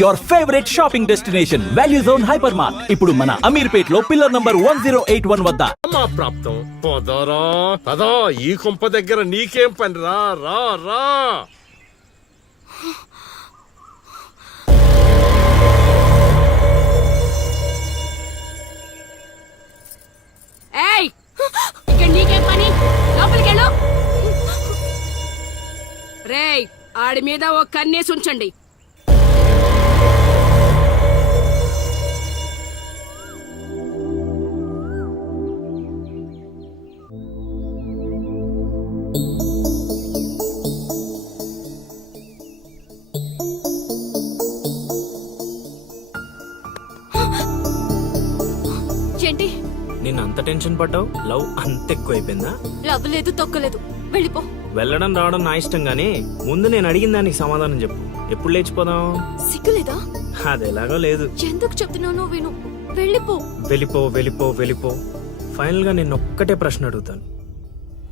your favorite shopping destination, Value Zone Hypermart. ఇప్పుడు మన అమీర్పేట్ లో పిల్లర్ నంబర్ 1081 వద్ద. మా ప్రాప్తం పదరా పదా, ఈ కొంప దగ్గర నీకేం పని? రా రా రా. ఏయ్, ఇక్కడ నీకేం పని? లోపలికెళ్ళు. రేయ్, ఆడి మీద ఓ కన్నేసి ఉంచండి. ఏంటి నేను అంత టెన్షన్ పడ్డావు? లవ్ అంత ఎక్కువైపోయిందా? లవ్ లేదు తొక్కలేదు, వెళ్ళిపో. వెళ్ళడం రావడం నా ఇష్టం గానీ ముందు నేను అడిగిన దానికి సమాధానం చెప్పు. ఎప్పుడు లేచిపోదాం? సిగ్గులేదా? అది ఎలాగో లేదు. ఎందుకు చెప్తున్నానో విను, వెళ్ళిపో. వెళ్ళిపో వెళ్ళిపో వెళ్ళిపో. ఫైనల్ గా నేను ఒక్కటే ప్రశ్న అడుగుతాను.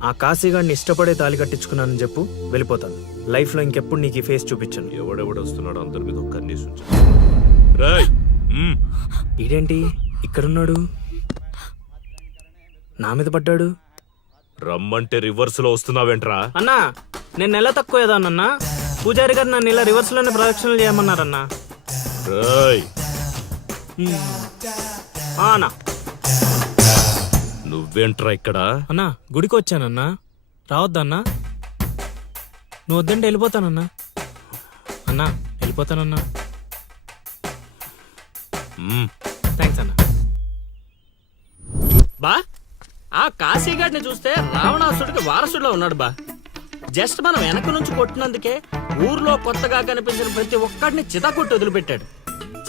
ఆ కాశీగాడిని ఇష్టపడే తాలి కట్టించుకున్నానని చెప్పు, వెళ్ళిపోతాను. లైఫ్ లో ఇంకెప్పుడు నీకు ఈ ఫేస్ చూపించను. ఎవడెవడొస్తున్నాడు అందరి మీద కన్నీసు. ఇదేంటి ఇక్కడున్నాడు, నా మీద పడ్డాడు? రమ్మంటే రివర్స్ లో వస్తున్నావేంట్రా? అన్నా, నేను నెల తక్కువ ఏదానన్నా. పూజారి గారు నన్ను ఇలా రివర్స్ లోనే ప్రదక్షిణలు చేయమన్నారన్నా. అన్నా, నువ్వేంట్రా ఇక్కడ? అన్నా గుడికి వచ్చానన్నా, రావద్దన్నా? నువ్వు వద్దంటే వెళ్ళిపోతానన్నా. అన్నా వెళ్ళిపోతానన్నా. థ్యాంక్స్ అన్నా. బా, ఆ కాశీగాడిని చూస్తే రావణాసుడికి వారసుడిలో ఉన్నాడు బా. జస్ట్ మనం వెనక నుంచి కొట్టినందుకే ఊర్లో కొత్తగా కనిపించిన ప్రతి ఒక్కడిని చితకొట్టి వదిలిపెట్టాడు.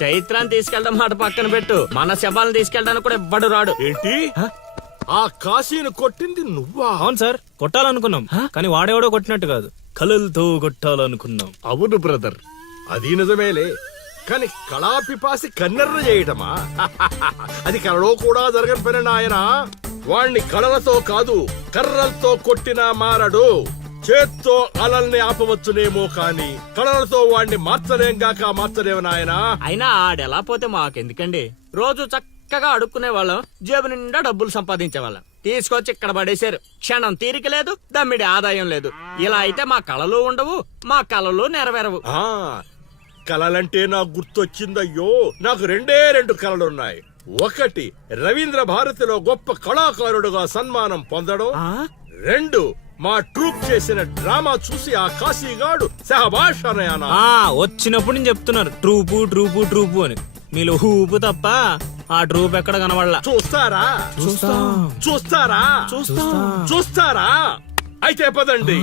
చైత్రాన్ని తీసుకెళ్ళడం మాట పక్కన పెట్టు, మన శవాలను తీసుకెళ్ళడానికి కూడా ఎవ్వడు రాడు. ఏంటి? ఆ కాశీని కొట్టింది నువ్వా? అవును సార్, కొట్టాలనుకున్నాం కానీ వాడేవాడో కొట్టినట్టు కాదు, కలలతో కొట్టాలనుకున్నాం. అవును బ్రదర్, అది నిజమేలే. కానీ కళాపిపాసి కన్నెర్ర చేయటమా? అది కళలో కూడా జరగని పని నాయన. వాణ్ణి కళలతో కాదు కర్రలతో కొట్టినా మారడు. చేత్తో అలల్ని ఆపవచ్చునేమో కాని కళలతో వాణ్ణి మార్చలేము నాయన. అయినా ఆడెలా పోతే మాకెందుకండి? రోజు చక్కగా అడుక్కునే వాళ్ళం, జేబు నిండా డబ్బులు సంపాదించే వాళ్ళం. తీసుకొచ్చి ఇక్కడ పడేశారు. క్షణం తీరిక లేదు, దమ్మిడి ఆదాయం లేదు. ఇలా అయితే మా కళలు ఉండవు, మా కళలు నెరవేరవు. కళలంటే నాకు గుర్తొచ్చిందయ్యో, నాకు రెండు కళలున్నాయి. ఒకటి, రవీంద్ర భారతిలో గొప్ప కళాకారుడుగా సన్మానం పొందడం. 2, మా ట్రూప్ చేసిన డ్రామా చూసి ఆ కాశీగాడు సహబాష్ అనయానా. వచ్చినప్పుడు నేను చెప్తున్నారు ట్రూపు ట్రూపు ట్రూపు అని. మీలో ఊపు తప్ప ఆ ట్రూప్ ఎక్కడ కనబడలా. చూస్తారా? అయితే పదండి.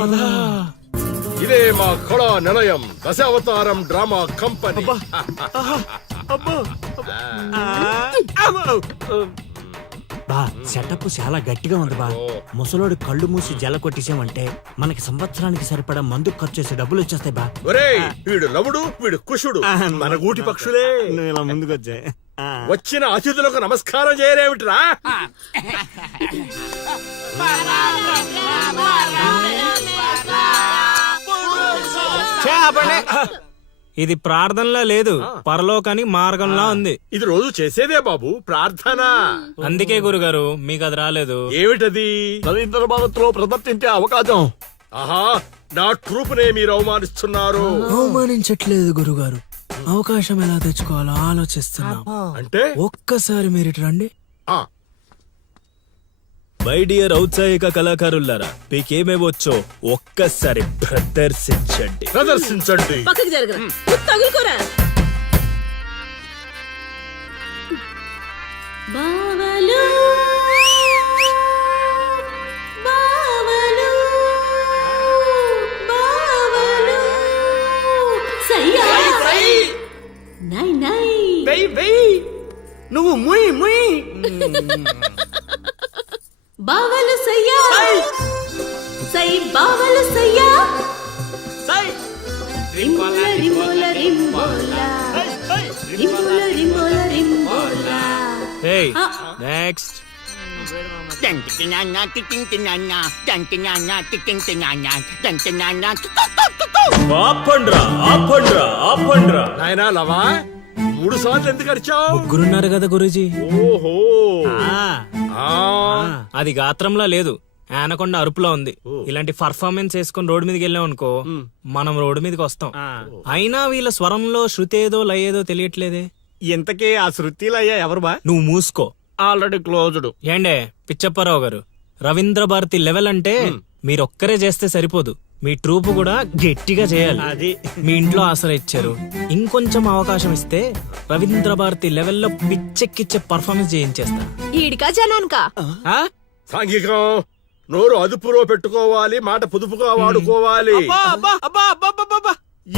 ఇదే మా కళా నిలయం, దశావతారం డ్రామా కంపెనీ. బా, సెటప్ చాలా గట్టిగా ఉంది బా. ముసలోడు కళ్ళు మూసి జల కొట్టేసామంటే మనకి సంవత్సరానికి సరిపడా మందు ఖర్చు చేసే డబ్బులు వచ్చేస్తాయి బా. ఒరేయ్, వీడు లవుడు, వీడు కుషుడు, మన గూటి పక్షులే. ఇలా ముందుకు వచ్చాయి. వచ్చిన అతిథులకు నమస్కారం చేయలేమిట్రా? ఇది ప్రార్థనలా లేదు, పరలోకానికి మార్గంలా ఉంది. ఇది రోజు చేసేదే బాబు ప్రార్థన. అందుకే గురుగారు మీకు అది రాలేదు. ఏమిటది? రవీంద్ర భారతిలో ప్రదర్శించే అవకాశం. ఆహా, నా ట్రూప్ నే మీరు అవమానిస్తున్నారు. అవమానించట్లేదు గురుగారు, అవకాశం ఎలా తెచ్చుకోవాలో ఆలోచిస్తున్నాం. అంటే ఒక్కసారి మీరు ఇటు రండి. మై డియర్ ఔత్సాహిక కళాకారులారా, మీకేమేవచ్చో ఒక్కసారి ప్రదర్శించండి. పక్కకి జరగరా, తగులుకోరా. బావలు బావలు బావలు సయ్యా నై నై నువ్వు ముయ్ ముయ్. బావలు సయ్యా సై, బావలు సయ్యా సై. రింబోల రింబోల రింబోల రింబోల రింబోల రింబోల. నెక్స్ట్. ఆపండ్రా ఆపండ్రా ఆపండ్రా. నాయనా లవా 3 సార్లు ఎందుకు అరిచావు? ముగ్గురున్నారు కదా గురూజీ. ఓహో ఆ, ఆ. అది గాత్రంలో లేదు, ఆనకొండ అరుపులో ఉంది. ఇలాంటి పర్ఫార్మెన్స్ వేసుకుని రోడ్డు మీదకి వెళ్ళాం అనుకో, మనం రోడ్డు మీదకి వస్తాం. అయినా వీళ్ళ స్వరంలో శృతి ఏదో లయ ఏదో తెలియట్లేదే. ఇంతకీ ఆ శృతిలో అయ్యా ఎవరు బా? నువ్వు మూసుకో. Already closed. ఏండే పిచ్చప్పారావు గారు, రవీంద్ర భారతి లెవెల్ అంటే మీరొక్కరే చేస్తే సరిపోదు, మీ ట్రూప్ కూడా గట్టిగా చేయాలి. అది మీ ఇంట్లో ఆసరా ఇచ్చారు, ఇంకొంచెం అవకాశం ఇస్తే రవీంద్ర భారతి లెవెల్లో పిచ్చెక్కిచ్చే పర్ఫార్మెన్స్ చేయించేస్తా. ఈడికా జనానికా? ఆ? సాంఘికం నోరు అదుపులో పెట్టుకోవాలి, మాట పొదుపుగా వాడుకోవాలి. అబ్బా, అబ్బా, అబ్బా, అబ్బా, అబ్బా, అబ్బా.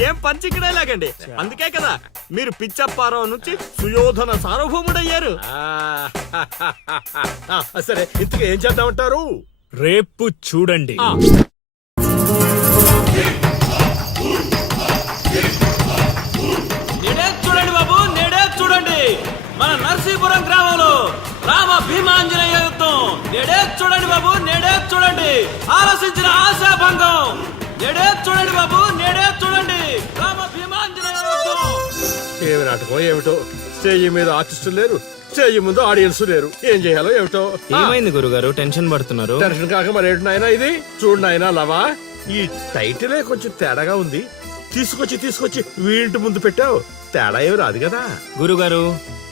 ఏం పంచిక్కడే లాగండి. అందుకే కదా మీరు పిచ్చప్పారావు నుంచి సుయోధన సార్వభౌముడయ్యారు. సరే ఇంతకీ ఏం చేద్దామంటారు? రేపు చూడండి. నేడే చూడండి బాబు, నేడే చూడండి మన నర్సీపురం గ్రామంలో రామ భీమాంజనేయ యుద్ధం. నేడే చూడండి బాబు, నేడే చూడండి ఆలోచించిన ఆశాభంగం. నేడే చూడండి బాబు, నేడే చూడండి రామ భీమాంజనేయ యుద్ధం. ఏమి నాటకం ఏమిటో, స్టేజ్ మీద ఆర్టిస్టులు లేరు, స్టేజ్ ముందు ఆడియన్స్ లేరు, ఏం చేయాలో ఏమిటో. ఏమైంది గురుగారు, టెన్షన్ పడుతున్నారు? టెన్షన్ కాక మరేంటి నాయనా ఇది? చూడు నాయనా లవా, ఈ టైటిలే కొంచెం తేడాగా ఉంది. తీసుకొచ్చి వీంటి ముందు పెట్టావు, తేడా ఏమి రాదు కదా. గురుగారు,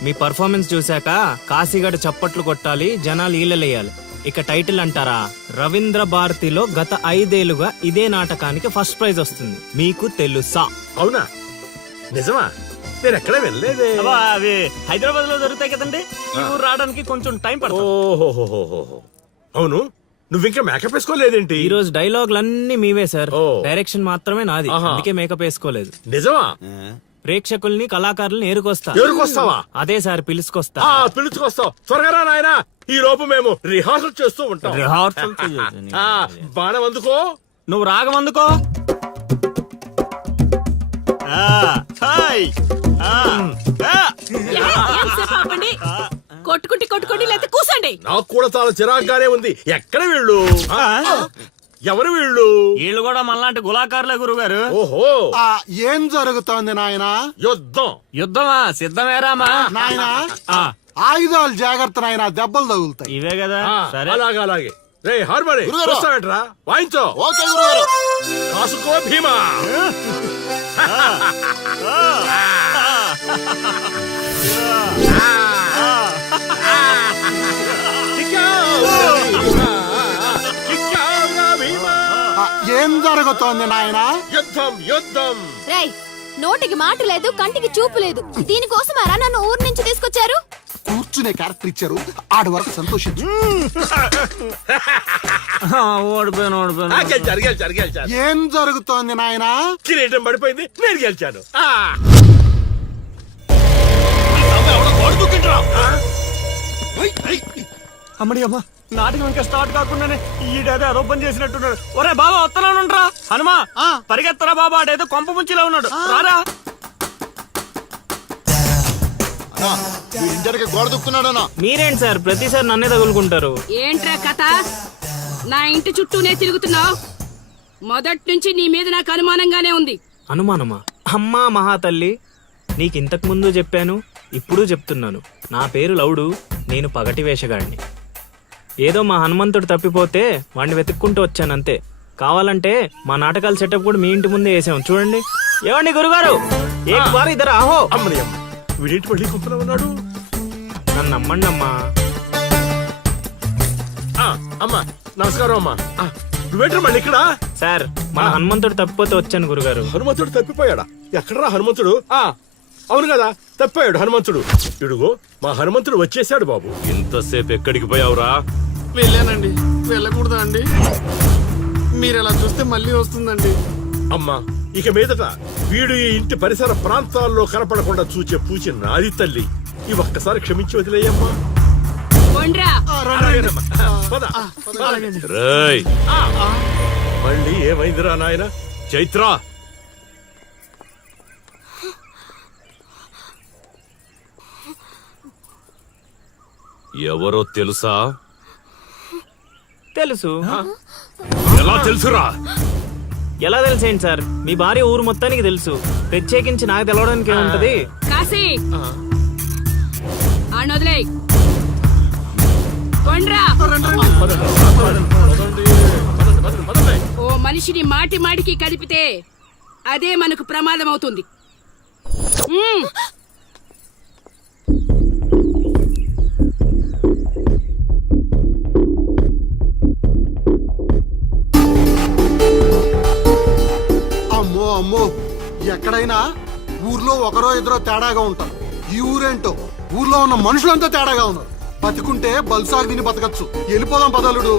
మీ పర్ఫార్మెన్స్ చూశాక కాశీగఢ్ చప్పట్లు కొట్టాలి, జనాలు ఈలలేయాలి. ఇక టైటిల్ అంటారా, రవీంద్ర భారతిలో గత 5 ఏళ్లుగా ఇదే నాటకానికి ఫస్ట్ ప్రైజ్ వస్తుంది. మీకు తెలుసా? అవునా? నిజమా? నేను ఎక్కడ వెళ్ళలేదే. అబ్బా, అవి హైదరాబాద్ లో జరుగుతాయి కదండి. ఈ ఊరు రావడానికి కొంచెం టైం పడుతుంది. ఓహోహోహోహో. అవును, నువ్వింకా మేకప్ వేసుకోలేదేంటి? ఈ రోజు డైలాగులన్నీ మీవే సార్, ఓ. డైరెక్షన్ మాత్రమే నాది, ఆహా. అందుకే మేకప్ వేసుకోలేదు. నిజమా? ప్రేక్షకుల్ని కళాకారుల్ని ఏరుకొస్తా. ఎవరికొస్తావా? అదే సార్, పిలుచుకొస్తా. పిలుచుకొస్తావు, త్వరగా రా నాయనా. ఈ లోపు మేము రిహార్సల్ చేస్తూ ఉంటాం. రిహార్సల్ ఆ, బాణం అందుకో. నువ్వు రాగం అందుకో. ఎంతసేపు ఆపండి? కొట్టుకుంటే లేకపోతే కూసండి. నాకు కూడా చాలా చిరాగ్గానే ఉంది. ఎక్కడ వీళ్ళు? ఎవరు వీళ్ళు? వీళ్ళు కూడా మనలాంటి గులాకారులే గురుగారు. ఓహో, ఏం జరుగుతోంది నాయనా? యుద్ధం. యుద్ధమా? సిద్ధమేరామా? నాయనా ఆ, ఆయుధాలు జాగ్రత్త నాయనా, దెబ్బలు తగులుతాయి. ఇవే కదా. ఆ, సరే, అలాగే రే హార్మోని గురుగారు. వస్తావేంట్రా? వాయించో. ఓకే గురుగారు. కాసుకో భీమా. ఆ, ఏం జరుగుతోంది నాయనా? యుద్ధం. రేయ్, నోటికి మాట లేదు, కంటికి చూపు లేదు. దీనికోసమారా నన్ను ఊరు నుంచి తీసుకొచ్చారు? కూర్చునే క్యారెక్టర్ ఇచ్చారు, ఆడి వరకు సంతోషించు. ఓడిపోయాను. ఆ, గెలిచారు. ఏం జరుగుతోంది నాయనా? కిరీటం పడిపోయింది, నేను గెలిచాను. అమ్మడి అమ్మ, నాటకం ఇంకా స్టార్ట్ కాకుండానే ఈడేదో అదో పని చేసినట్టున్నాడు. ఒరే బాబా, వస్తున్నానుండ్రా. హనుమా, పరిగెత్తరా బాబా, ఆడేదో కొంప ముంచిలా ఉన్నాడు. రారా. ఇంటర్కి గోడ దుక్కున్నాడనా? మీరేంటి సార్ ప్రతిసారి నన్నే తగులుకుంటారు? ఏంట్రా కథ? నా ఇంటి చుట్టూనే తిరుగుతున్నావు. మొదటి నుంచి నీ మీద నాకు అనుమానంగానే ఉంది. అనుమానమా? అమ్మా మహాతల్లి, నీకు ఇంతకు ముందు చెప్పాను, ఇప్పుడు చెప్తున్నాను. నా పేరు లౌడు, నేను పగటి వేషగాడిని. ఏదో మా హనుమంతుడు తప్పిపోతే వాడిని వెతుక్కుంటూ వచ్చానంతే. కావాలంటే మా నాటకాల సెటప్ కూడా మీ ఇంటి ముందే వేసాం, చూడండి. ఏమండి గురుగారు, ఏక్ బార్ ఇద్దరు ఆహో. అమ్మని అమ్మ, వీడేంటి మళ్ళీ కుంపలో ఉన్నాడు? నన్ను నమ్మండి అమ్మా. అమ్మా నమస్కారం అమ్మా. నువ్వేంట్రా మళ్ళీ ఇక్కడ? సార్, మన హనుమంతుడు తప్పిపోతే వచ్చాను గురుగారు. హనుమంతుడు తప్పిపోయాడా? ఎక్కడరా హనుమంతుడు? అవును కదా, తప్పిపోయాడు హనుమంతుడు. ఇడుగో మా హనుమంతుడు వచ్చేసాడు బాబు. ఇంతసేపు ఎక్కడికి పోయావురా? వెళ్ళానండి. వెళ్ళకూడదా అండి? మీరు ఎలా చూస్తే మళ్ళీ వస్తుందండి. అమ్మా, ఇక మీదట వీడు ఈ ఇంటి పరిసర ప్రాంతాల్లో కనపడకుండా చూచే పూచి నాది తల్లి. ఈ ఒక్కసారి క్షమించి వదిలేయమ్మా. కొండ్రా. అలాగేనమ్మా. పద. రేయ్. మళ్ళీ ఏమైందిరా నాయన? చైత్ర, ఎవరో తెలుసా? తెలుసు. ఎలా తెలుసురా? ఎలా తెలిసేంటి సార్, మీ భార్య ఊరు మొత్తానికి తెలుసు, ప్రత్యేకించి నాకు తెలవడానికి ఏముంటది. కాశీ ఆడొదిలే కొండ్రా. ఓ మనిషిని మాటి మాటికి కదిపితే అదే మనకు ప్రమాదం అవుతుంది. అమ్మో అమ్మో, ఎక్కడైనా ఊర్లో ఒకరో ఇద్దరో తేడాగా ఉంటారు. ఈ ఊరేంటో ఊర్లో ఉన్న మనుషులంతా తేడాగా ఉన్నారు. బతికుంటే బల్సాగు తిని బతకచ్చు. వెళ్ళిపోదాం పదలుడు.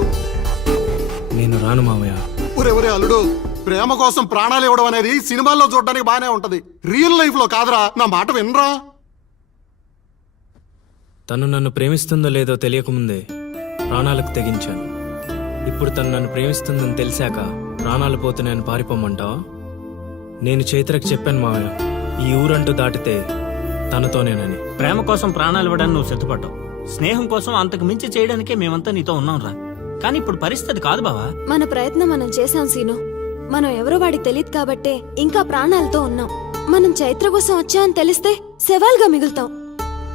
నేను రాను మావయ్య. ఒరే అల్లుడు, ప్రేమ కోసం ప్రాణాలు ఇవ్వడం అనేది సినిమాల్లో చూడడానికి బానే ఉంటది, రియల్ లైఫ్ లో కాదురా. నా మాట వినరా? తను నన్ను ప్రేమిస్తుందో లేదో తెలియకముందే ప్రాణాలకు తెగించాను. ఇప్పుడు తను నన్ను ప్రేమిస్తుందని తెలిసాక ప్రాణాలు పోతున్నాయని పారిపోమంటావా? నేను చైత్రకు చెప్పాను మావయ్య, ఈ ఊరంటూ దాటితే తనతోనేనని. ప్రేమ కోసం ప్రాణాలు ఇవ్వడానికి నువ్వు సిద్ధపడ్డావు. స్నేహం కోసం అంతకు మించి చేయడానికే మేమంతా నీతో ఉన్నాం రా. కానీ ఇప్పుడు పరిస్థితి కాదు బావా. మన ప్రయత్నం మనం చేశాం సీను. మనం ఎవరో వాడికి తెలియదు కాబట్టే ఇంకా ప్రాణాలతో ఉన్నాం. మనం చైత్ర కోసం వచ్చామని తెలిస్తే శవాలుగా మిగులుతాం.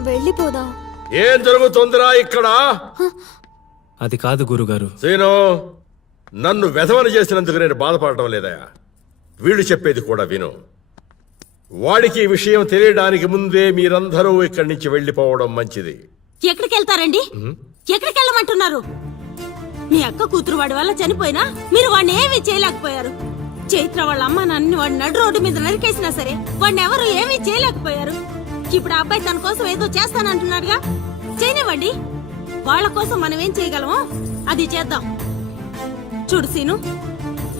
వెళ్ళిపోదాం. ఏం జరుగుతుందిరా ఇక్కడ? అది కాదు గురుగారు. సీను, నన్ను వెధవని చేసినందుకు నేను బాధపడటం లేదయా. వీళ్ళు చెప్పేది కూడా విను. వాడికి ఈ విషయం తెలియడానికి ముందే మీరందరూ ఇక్కడి నుంచి వెళ్ళిపోవడం మంచిది. ఎక్కడికి వెళ్తారండి? ఎక్కడికి వెళ్ళమంటున్నారు? మీ అక్క కూతురు వాడి వల్ల చనిపోయినా మీరు వాడిని ఏమీ చేయలేకపోయారు. చైత్ర వాళ్ళ అమ్మ నాన్నని వాడిని నడు రోడ్డు మీద నరికేసినా సరే వాడిని ఎవరు ఏమీ చేయలేకపోయారు. ఇప్పుడు ఆ అబ్బాయి తన కోసం ఏదో చేస్తానంటున్నాడుగా, చేయనివ్వండి. వాళ్ళ కోసం మనం ఏం చేయగలమో అది చేద్దాం. చూడు సీను,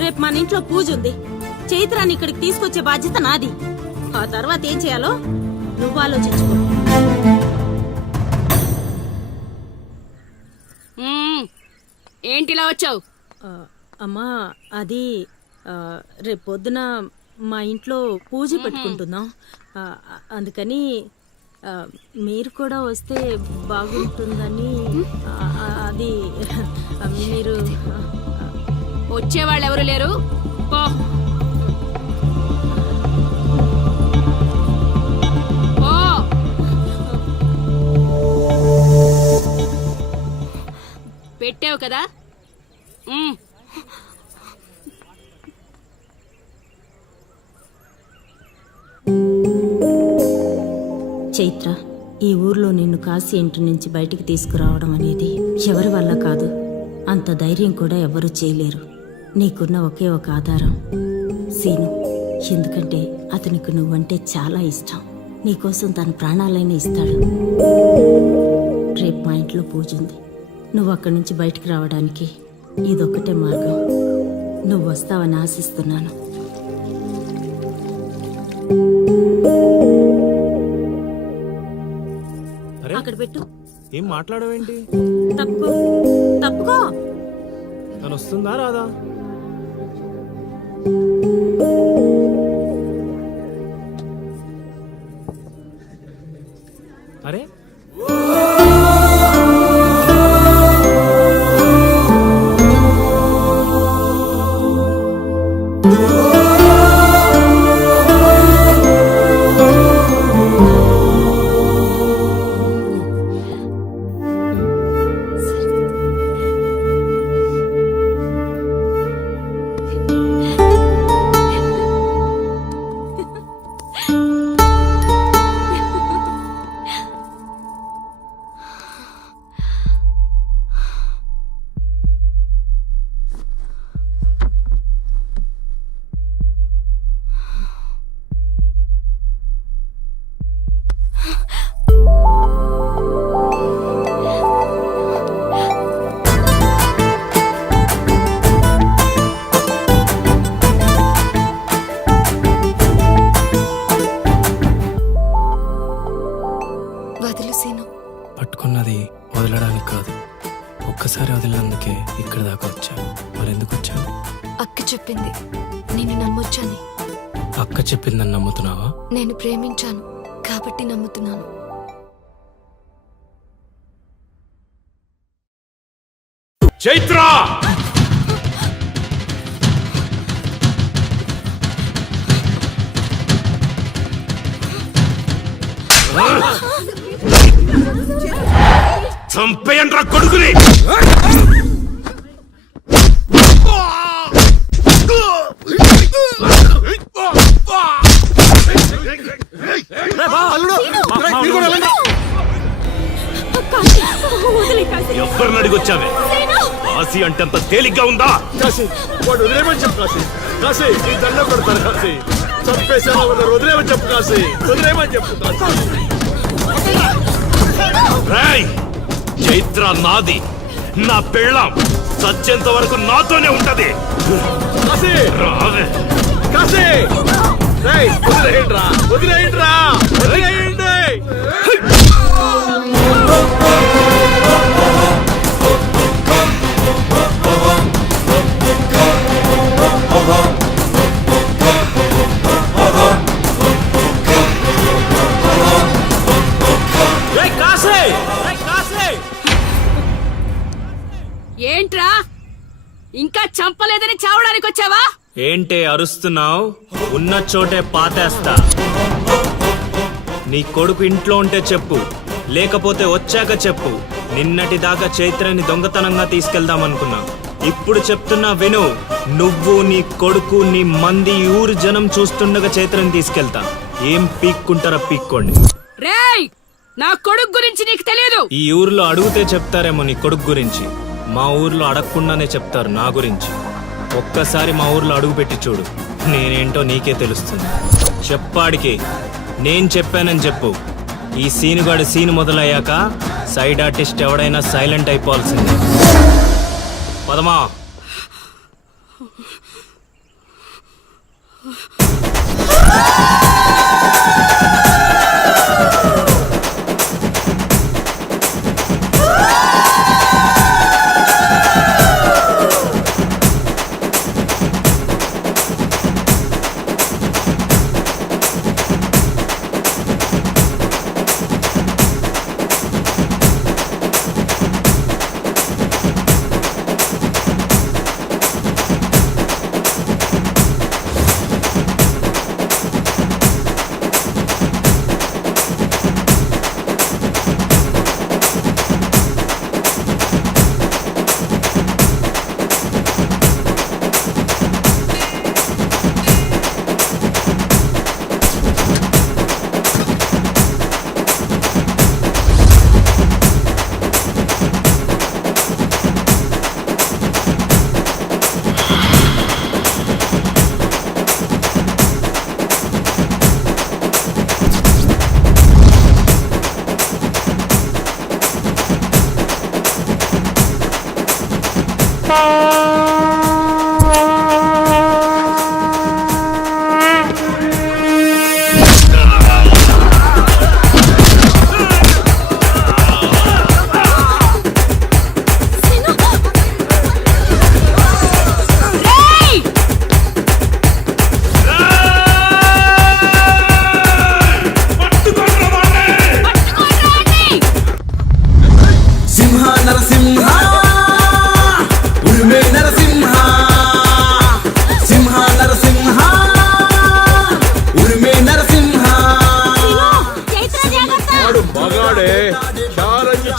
రేపు మన ఇంట్లో పూజ ఉంది. చైత్రాన్ని ఇక్కడికి తీసుకొచ్చే బాధ్యత నాది. ఆ తర్వాత ఏం చేయాలో నువ్వు ఆలోచించుకో. ఏంటిలా వచ్చావు? అమ్మా, అది రేపు పొద్దున మా ఇంట్లో పూజ పెట్టుకుంటున్నాం. అందుకని మీరు కూడా వస్తే బాగుంటుందని. అది మీరు వచ్చేవాళ్ళు ఎవరు లేరు, పో. పెట్టావు కదా. చైత్ర, ఈ ఊర్లో నిన్ను కాశీ ఇంటి నుంచి బయటికి తీసుకురావడం అనేది ఎవరి వల్ల కాదు. అంత ధైర్యం కూడా ఎవరు చేయలేరు. నీకున్న ఒకే ఒక ఆధారం సీను. ఎందుకంటే అతనికి నువ్వంటే చాలా ఇష్టం. నీకోసం తన ప్రాణాలైనా ఇస్తాడు. రేపు మా ఇంట్లో పూజ ఉంది. నువ్వు అక్కడి నుంచి బయటికి రావడానికి ఇదొక్కటే మార్గం. నువ్వు వస్తావని ఆశిస్తున్నాను. అక్కడ పెట్టు. ఏం మాట్లాడవేంటి? తప్పుకో తప్పుకో. తను వస్తుందా రాదా? అరే పట్టుకున్నది వదలడానికి కాదు, ఒక్కసారి వదిలినందుకే ఇక్కడ దాకా వచ్చాను. మరెందుకు వచ్చాను? అక్క చెప్పింది, నేను నమ్మొచ్చని. అక్క చెప్పిందని నమ్ముతున్నావా? నేను ప్రేమించాను కాబట్టి నమ్ముతున్నాను. చైత్ర! చంపేయండ్రా కొడుకుని. ఎవరిని అడిగొచ్చావే? కాశీ అంటే అంత తేలిగ్గా ఉందా? కాశీ వాడు వదిలేమని చెప్పు కాశీ. కాశీ నీ దండం పెడతాను కాశీ. చంపేశాను వదిలేమని చెప్పు కాశీ. వదిలేమని చెప్పు కాశీ. రేయ్, చైత్ర నాది, నా పెళ్ళాం. చచ్చేంత వరకు నాతోనే ఉంటది. కాశీ రావే. కాశీ రేయ్, వదిలేయండిరా వదిలేయండిరా వదిలేయండి. ఏంట్రా ఇంకా చంపలేదని చావడానికి వచ్చావా? ఏంటే అరుస్తున్నావు? ఉన్న చోటే పాతేస్తా. నీ కొడుకు ఇంట్లో ఉంటే చెప్పు, లేకపోతే వచ్చాక చెప్పు. నిన్నటి దాకా చైత్రని దొంగతనంగా తీసుకెళ్దామనుకున్నా. ఇప్పుడు చెప్తున్నా విను. నువ్వు, నీ కొడుకు, నీ మంది ఊరు జనం చూస్తుండగా చైత్రని తీసుకెళ్తా. ఏం పీక్కుంటారా పీక్కోండి. రేయ్, నా కొడుకు గురించి నీకు తెలియదు. ఈ ఊర్లో అడిగితే చెప్తారేమో నీ కొడుకు గురించి. మా ఊర్లో అడగకుండానే చెప్తారు నా గురించి. ఒక్కసారి మా ఊర్లో అడుగు పెట్టి చూడు, నేనేంటో నీకే తెలుస్తుంది. చెప్పాడికి నేను చెప్పానని చెప్పు. ఈ సీనుగాడి సీన్ మొదలయ్యాక సైడ్ ఆర్టిస్ట్ ఎవడైనా సైలెంట్ అయిపోవాల్సిందే. పదమా.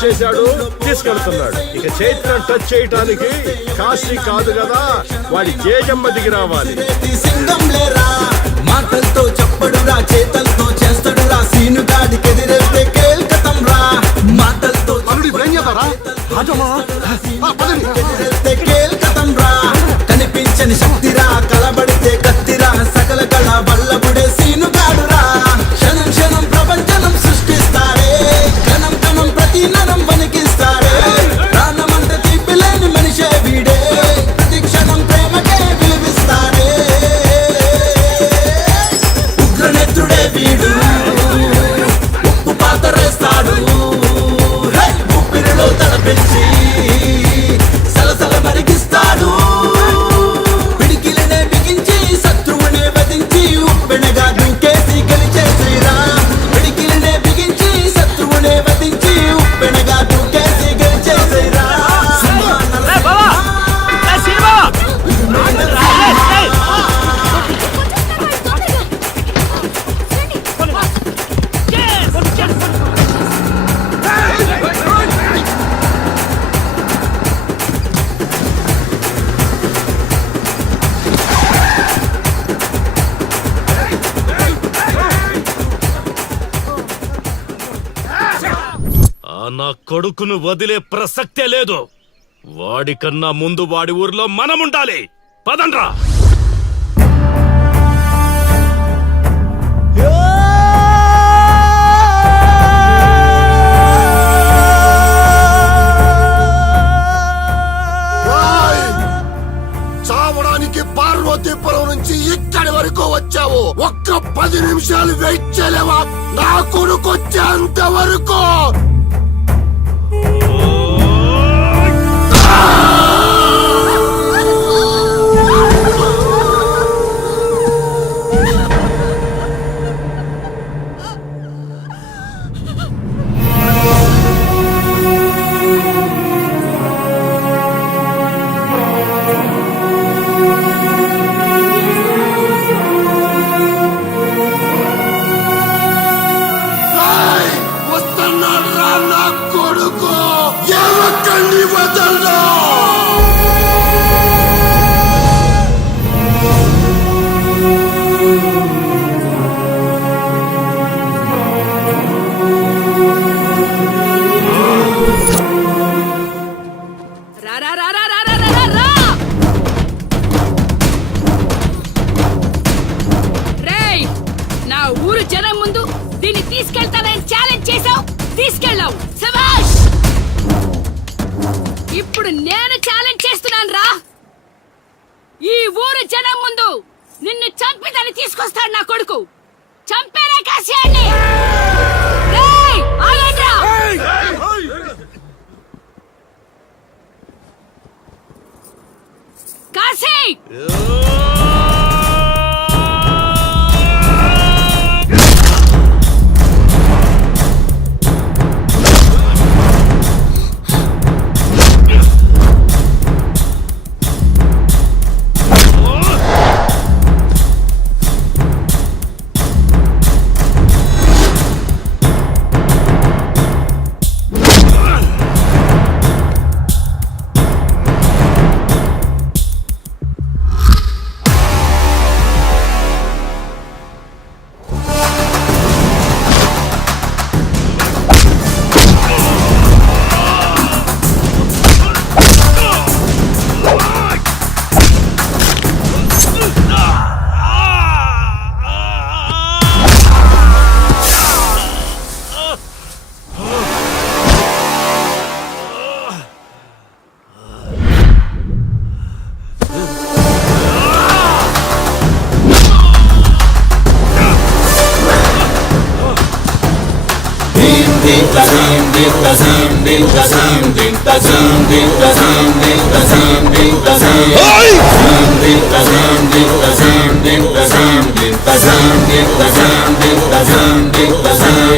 చేశాడు, తీసుకెళ్తున్నాడు. ఇక చైత్రం టచ్ చేయటానికి కాశీ కాదు కదా, వాడి జేజమ్మ దిగి రావాలి. మాటలతో చెప్పడురా, చేతలతో చేస్తాడురా, సీనుగాడికి ఎదిరేస్తే కేల్కతం రా. మాటలతో కేల్కతం రా. కనిపించని శక్తిరా, కలబడితే కత్తిరా, సకల కళ వల్లబుడే సీనుగాడురా. క్షణం క్షణం ప్రపంచనం సృష్టిస్తారే, క్షణం క్షణం ప్రతి నరం వణికిస్తారే. ప్రాణమంటే తీపిలేని మనిషే వీడే, ప్రతి క్షణం ప్రేమకే విలువిస్తారే. ఉగ్రనేత్రుడే వీడు, నా కొడుకును వదిలే ప్రసక్తే లేదు. వాడికన్నా ముందు వాడి ఊర్లో మనముండాలి. పదండ్రా. చావడానికి పార్వతీపురం నుంచి ఇక్కడి వరకు వచ్చావు. ఒక్క 10 నిమిషాలు వెయిట్ చేయలేవా? నా కొడుకు వచ్చేంత వరకు. ఇప్పుడు నేను ఛాలెంజ్ చేస్తున్నాను రా. ఈ ఊరు జనం ముందు నిన్ను చంపిదని తీసుకొస్తాడు నా కొడుకు. చంపేరే కాశీయాన్ని. రేయ్, ఆగండ్రా. కాశీ Hey!